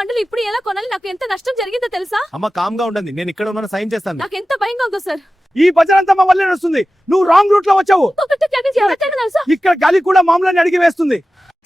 మండలి ఇప్పుడు ఎలా కొనాలి? నాకు ఎంత నష్టం జరిగిందో తెలుసా? అమ్మ కామ్ గా ఉండండి, నేను ఇక్కడ ఉన్నాను, సైన్ చేస్తాను. నాకు ఎంత భయంగా ఉందో సార్. ఈ బజరంతా మా వల్లే నడుస్తుంది. నువ్వు రాంగ్ రూట్ లో వచ్చావు. ఇక్కడ గాలి కూడా మామూలని అడిగి వేస్తుంది.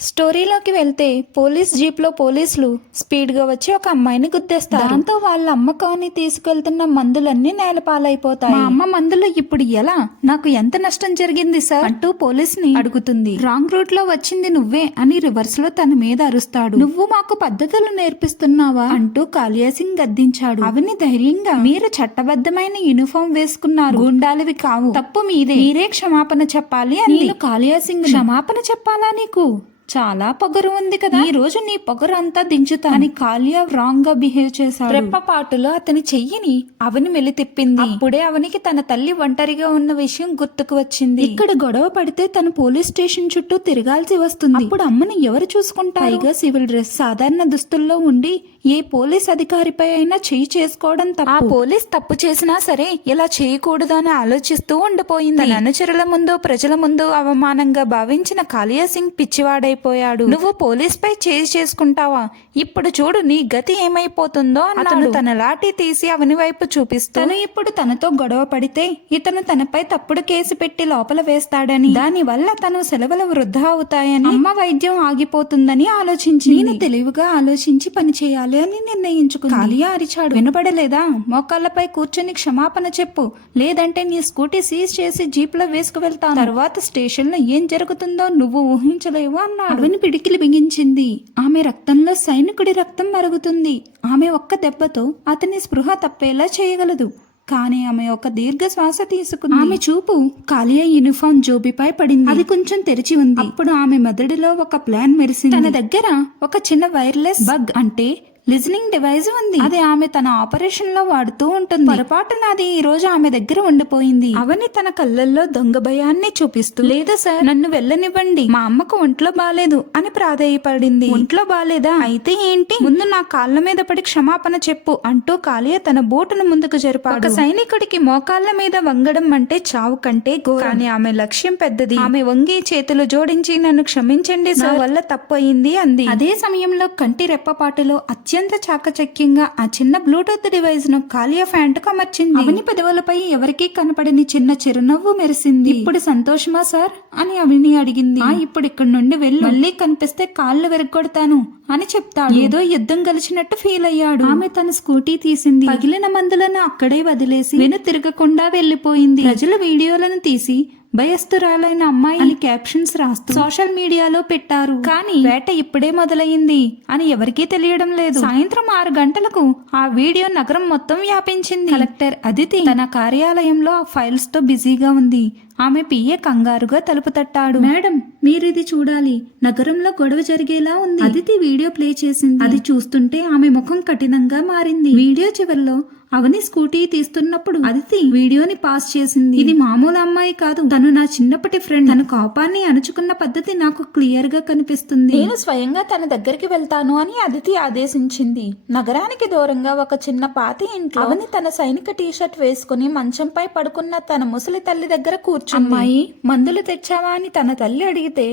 స్టోరీలోకి వెళ్తే పోలీస్ జీప్ లో పోలీసులు స్పీడ్ గా వచ్చి ఒక అమ్మాయిని గుద్దేస్తారు. దాంతో వాళ్ళ అమ్మకాన్ని తీసుకెళ్తున్న మందులన్నీ నేలపాలైపోతాయి. మా అమ్మ మందులు ఇప్పుడు ఎలా? నాకు ఎంత నష్టం జరిగింది సార్ అంటూ పోలీస్ ని అడుగుతుంది. రాంగ్ రూట్ లో వచ్చింది నువ్వే అని రివర్స్ లో తన మీద అరుస్తాడు. నువ్వు మాకు పద్ధతులు నేర్పిస్తున్నావా అంటూ కాలియా సింగ్ గద్దించాడు. అవని ధైర్యంగా, మీరు చట్టబద్ధమైన యూనిఫామ్ వేసుకున్నారు, గుండాలవి కావు, తప్పు మీదే, మీరే క్షమాపణ చెప్పాలి అని. నేను కాలియా సింగ్ క్షమాపణ చెప్పాలా? నీకు చాలా పొగరు ఉంది కదా, ఈ రోజు నీ పొగరు అంతా దించుతా అని కాలియా రాంగ్ గా బిహేవ్ చేశాడు. రెప్పపాటులో అతని చెయ్యిని అవని మెలి తిప్పింది. అప్పుడే అవనికి తన తల్లి ఒంటరిగా ఉన్న విషయం గుర్తుకు వచ్చింది. ఇక్కడ గొడవ పడితే తను పోలీస్ స్టేషన్ చుట్టూ తిరగాల్సి వస్తుంది. అప్పుడు అమ్మని ఎవరు చూసుకుంటారు? పైగా సివిల్ డ్రెస్, సాధారణ దుస్తుల్లో ఉండి ఏ పోలీస్ అధికారిపై అయినా చెయ్యి చేసుకోవడం తప్పు. ఆ పోలీస్ తప్పు చేసినా సరే ఇలా చేయకూడదు అని ఆలోచిస్తూ ఉండిపోయింది. తన అనుచరుల ముందు, ప్రజల ముందు అవమానంగా భావించిన కాలియా సింగ్ పిచ్చివాడైపోయాడు. నువ్వు పోలీస్ పై చేయి చేసుకుంటావా? ఇప్పుడు చూడు నీ గతి ఏమైపోతుందో అన్నాడు. తన లాఠీ తీసి అవని వైపు చూపిస్తూ, తను ఇప్పుడు తనతో గొడవ పడితే ఇతను తనపై తప్పుడు కేసు పెట్టి లోపల వేస్తాడని, దాని వల్ల తను సెలవులు వృధా అవుతాయని, అమ్మ వైద్యం ఆగిపోతుందని ఆలోచించి, నేను తెలివిగా ఆలోచించి పని చేయాలి అని నిర్ణయించుకుంది. కాలియా అరిచాడు. వినపడలేదా? మోకాళ్లపై కూర్చొని క్షమాపణ చెప్పు, లేదంటే నీ స్కూటీ సీజ్ చేసి జీప్ లో వేసుకు వెళ్తాను. తర్వాత స్టేషన్ లో ఏం జరుగుతుందో నువ్వు ఊహించలేవు అన్నాడు. అవని పిడికిలి బిగించింది. ఆమె రక్తంలో సైనికుడి రక్తం మరుగుతుంది. ఆమె ఒక్క దెబ్బతో అతని స్పృహ తప్పేలా చేయగలదు. కానీ ఆమె ఒక దీర్ఘ శ్వాస తీసుకుంది. ఆమె చూపు కాలియా యూనిఫామ్ జోబిపై పడింది. అది కొంచెం తెరిచి ఉంది. అప్పుడు ఆమె మెదడులో ఒక ప్లాన్ మెరిసింది. తన దగ్గర ఒక చిన్న వైర్లెస్ బగ్ అంటే లిజనింగ్ డివైస్ ఉంది. అది ఆమె తన ఆపరేషన్ లో వాడుతూ ఉంటుంది. పొరపాటున అది ఈ రోజు ఆమె దగ్గర ఉండిపోయింది. అవని తన కళ్ళల్లో దొంగ భయాన్ని చూపిస్తూ, లేదు సార్, నన్ను వెళ్ళనివ్వండి, మా అమ్మకు ఒంట్లో బాలేదు అని ప్రాధేయపడింది. ఒంట్లో బాలేదా? అయితే ఏంటి, ముందు నా కాళ్ళ మీద పడి క్షమాపణ చెప్పు అంటూ కాలియా తన బోటును ముందుకు జరిపాడు. ఒక సైనికుడికి మోకాళ్ళ మీద వంగడం అంటే చావు కంటే ఘోరం. కానీ ఆమె లక్ష్యం పెద్దది. ఆమె వంగి చేతులు జోడించి, నన్ను క్షమించండి సార్, వల్ల తప్పు అయింది అంది. అదే సమయంలో కంటి రెప్పపాటులో అత్యంత చాకచక్యంగా ఆ చిన్న బ్లూటూత్ డివైస్ ను కాలియా ఫ్యాంట్ కు అమర్చింది. అవని పెదవులపై ఎవరికీ కనపడని చిన్న చిరునవ్వు మెరిసింది. ఇప్పుడు సంతోషమా సార్ అని అవని అడిగింది. ఇప్పుడు ఇక్కడి నుండి వెళ్ళి, మళ్ళీ కనిపిస్తే కాళ్ళు విరగొడతాను అని చెప్తాడు. ఏదో యుద్ధం గెలిచినట్టు ఫీల్ అయ్యాడు. ఆమె తన స్కూటీ తీసింది. పగిలిన మందులను అక్కడే వదిలేసి వెను తిరగకుండా వెళ్లిపోయింది. ప్రజలు వీడియోలను తీసి భయస్తురాలైన అమ్మాయి అని క్యాప్షన్స్ రాస్తూ సోషల్ మీడియాలో పెట్టారు. కానీ వేట ఇప్పుడే మొదలైంది అని ఎవరికీ తెలియడం లేదు. సాయంత్రం 6 గంటలకు ఆ వీడియో నగరం మొత్తం వ్యాపించింది. కలెక్టర్ అదితి తన కార్యాలయంలో ఆ ఫైల్స్ తో బిజీగా ఉంది. ఆమె పిఏ కంగారుగా తలుపు తట్టాడు. మేడం, మీరిది చూడాలి, నగరంలో గొడవ జరిగేలా ఉంది. అదితి వీడియో ప్లే చేసింది. అది చూస్తుంటే ఆమె ముఖం కఠినంగా మారింది. వీడియో చివరిలో అవని స్కూటీ తీస్తున్నప్పుడు అదితి వీడియోని పాస్ చేసింది. ఇది మామూలు అమ్మాయి కాదు, తను నా చిన్నప్పటి ఫ్రెండ్. తన కోపాన్ని అణుచుకున్న పద్ధతి నాకు క్లియర్ గా కనిపిస్తుంది. నేను స్వయంగా తన దగ్గరికి వెళ్తాను అని అదితి ఆదేశించింది. నగరానికి దూరంగా ఒక చిన్న పాతి ఇంట్లో అవని తన సైనిక టీషర్ట్ వేసుకుని మంచంపై పడుకున్న తన ముసలి తల్లి దగ్గర కూర్చుంది. అమ్మాయి, మందులు తెచ్చావా అని తన తల్లి అడిగితే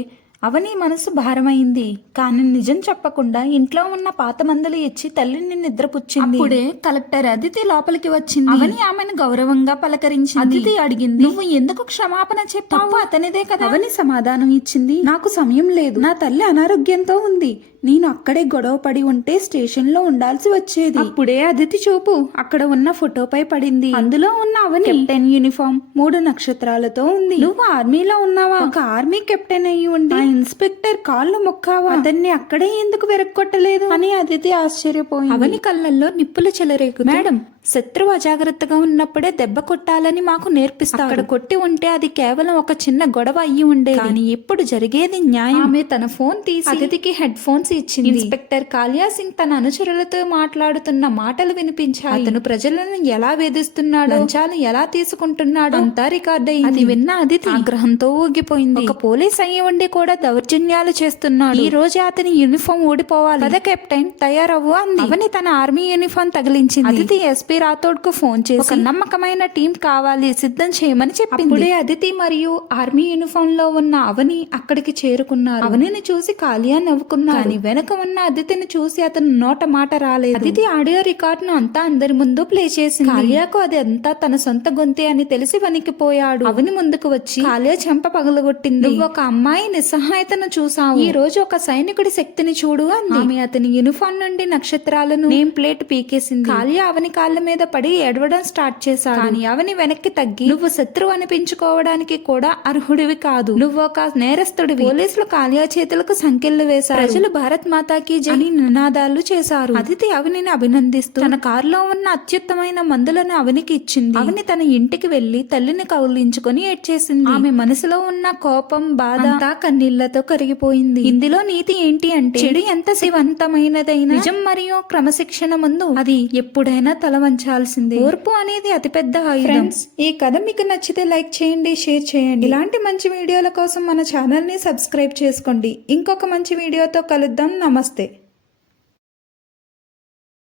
అవని మనసు భారమైంది. కానీ నిజం చెప్పకుండా ఇంట్లో ఉన్న పాత మందులు ఇచ్చి తల్లిని నిద్రపుచ్చింది. అప్పుడే కలెక్టర్ అదితి లోపలికి వచ్చింది. అవని ఆమెను గౌరవంగా పలకరించింది. అదితి అడిగింది, నువ్వు ఎందుకు క్షమాపణ చెప్పావు? అతనిదే కదా. అవని సమాధానం ఇచ్చింది, నాకు సమయం లేదు, నా తల్లి అనారోగ్యంతో ఉంది, నేను అక్కడే గొడవ పడి ఉంటే స్టేషన్ లో ఉండాల్సి వచ్చేది. అప్పుడే అదితి చూపు అక్కడ ఉన్న ఫోటోపై పడింది. అందులో ఉన్న అవని కెప్టెన్ యూనిఫామ్ 3 నక్షత్రాలతో ఉంది. నువ్వు ఆర్మీలో ఉన్నావా? ఒక ఆర్మీ కెప్టెన్ అయ్యి ఉండి ఆ ఇన్స్పెక్టర్ కాళ్ళు మొక్కావా? అతన్ని అక్కడే ఎందుకు వెరక్కొట్టలేదు అని అదితి ఆశ్చర్యపోయింది. అవని కళ్ళల్లో నిప్పులు చెలరేకు. మేడం, శత్రువు అజాగ్రత్తగా ఉన్నప్పుడే దెబ్బ కొట్టాలని మాకు నేర్పిస్తారు. అక్కడ కొట్టి ఉంటే అది కేవలం ఒక చిన్న గొడవ అయ్యి ఉండేది. కానీ ఇప్పుడు జరిగేది న్యాయం. ఆమె తన ఫోన్ తీసి అతిథికి హెడ్ ఫోన్స్ ఇచ్చింది. ఇన్స్పెక్టర్ కాలియా సింగ్ తన అనుచరులతో మాట్లాడుతున్న మాటలు వినిపించాయి. అతను ప్రజలను ఎలా వేధిస్తున్నాడు, లంచాలు ఎలా తీసుకుంటున్నాడు అంతా రికార్డ్ అయింది. అది విన్న అదితి ఆగ్రహంతో ఊగిపోయింది. ఒక పోలీస్ అయ్యి ఉండి కూడా దౌర్జన్యాలు చేస్తున్నాడు. ఈ రోజు అతని యూనిఫామ్ ఊడిపోవాలి. పద కెప్టెన్ తయారవ్వు అంది. అవని తన ఆర్మీ యూనిఫామ్ తగిలించింది. అదితి ఎస్పీ రాథోడ్ కు ఫోన్ చేసి ఒక నమ్మకమైన టీం కావాలి, సిద్ధం చేయమని చెప్పింది. అప్పుడే అదితి మరియు ఆర్మీ యూనిఫామ్ లో ఉన్న అవని అక్కడికి చేరుకున్నారు. అవనిని చూసి కాలియా నవ్వుకున్నారు. కానీ వెనక ఉన్న అదితిని చూసి అతను నోట మాట రాలేదు. అదితి ఆడియో రికార్డ్ ను అంతా అందరి ముందు ప్లే చేసింది. కాలియాకు అది అంతా తన సొంత గొంతే అని తెలిసి వణికిపోయాడు. అవని ముందుకు వచ్చి కాలియా చెంప పగలగొట్టింది. నువ్వు ఒక అమ్మాయి నిస్సహాయతను చూసావు. ఈ రోజు ఒక సైనికుడి శక్తిని చూడు అంది. ఆమె అతని యూనిఫామ్ నుండి నక్షత్రాలను నేమ్ ప్లేట్ పీకేసింది. కాలియా అవని కాళ్ళ మీద పడి ఏడవడం స్టార్ట్ చేశాడు. కానీ అవని వెనక్కి తగ్గి నువ్వు శత్రువు అనిపించుకోవడానికి కూడా అర్హుడివి కాదు, నువ్వు ఒక నేరస్తుడివి. పోలీసులు కాలియా చేతులకు సంకెళ్లు వేశారు. ప్రజలు భారత్ మాతాకి జై అని నినాదాలు చేశారు. అదితి అవనిని అభినందిస్తూ తన కారులో ఉన్న అత్యుత్తమైన మందులను అవనికి ఇచ్చింది. అవని తన ఇంటికి వెళ్లి తల్లిని కౌలించుకొని ఏడ్చేసింది. ఆమె మనసులో ఉన్న కోపం, బాధ అంతా కన్నీళ్లతో కరిగిపోయింది. ఇందులో నీతి ఏంటి అంటే చెడు ఎంత శివంతమైనదైనా నిజం మరియు క్రమశిక్షణ ముందు అది ఎప్పుడైనా తల వంచాల్సిందే. ఓర్పు అనేది అతిపెద్ద ఆయుధం. ఫ్రెండ్స్, ఈ కథ మీకు నచ్చితే లైక్ చేయండి, షేర్ చేయండి. ఇలాంటి మంచి వీడియోల కోసం మన ఛానల్ ని సబ్స్క్రైబ్ చేసుకోండి. ఇంకొక మంచి వీడియోతో కలుద్దాం. నమస్తే.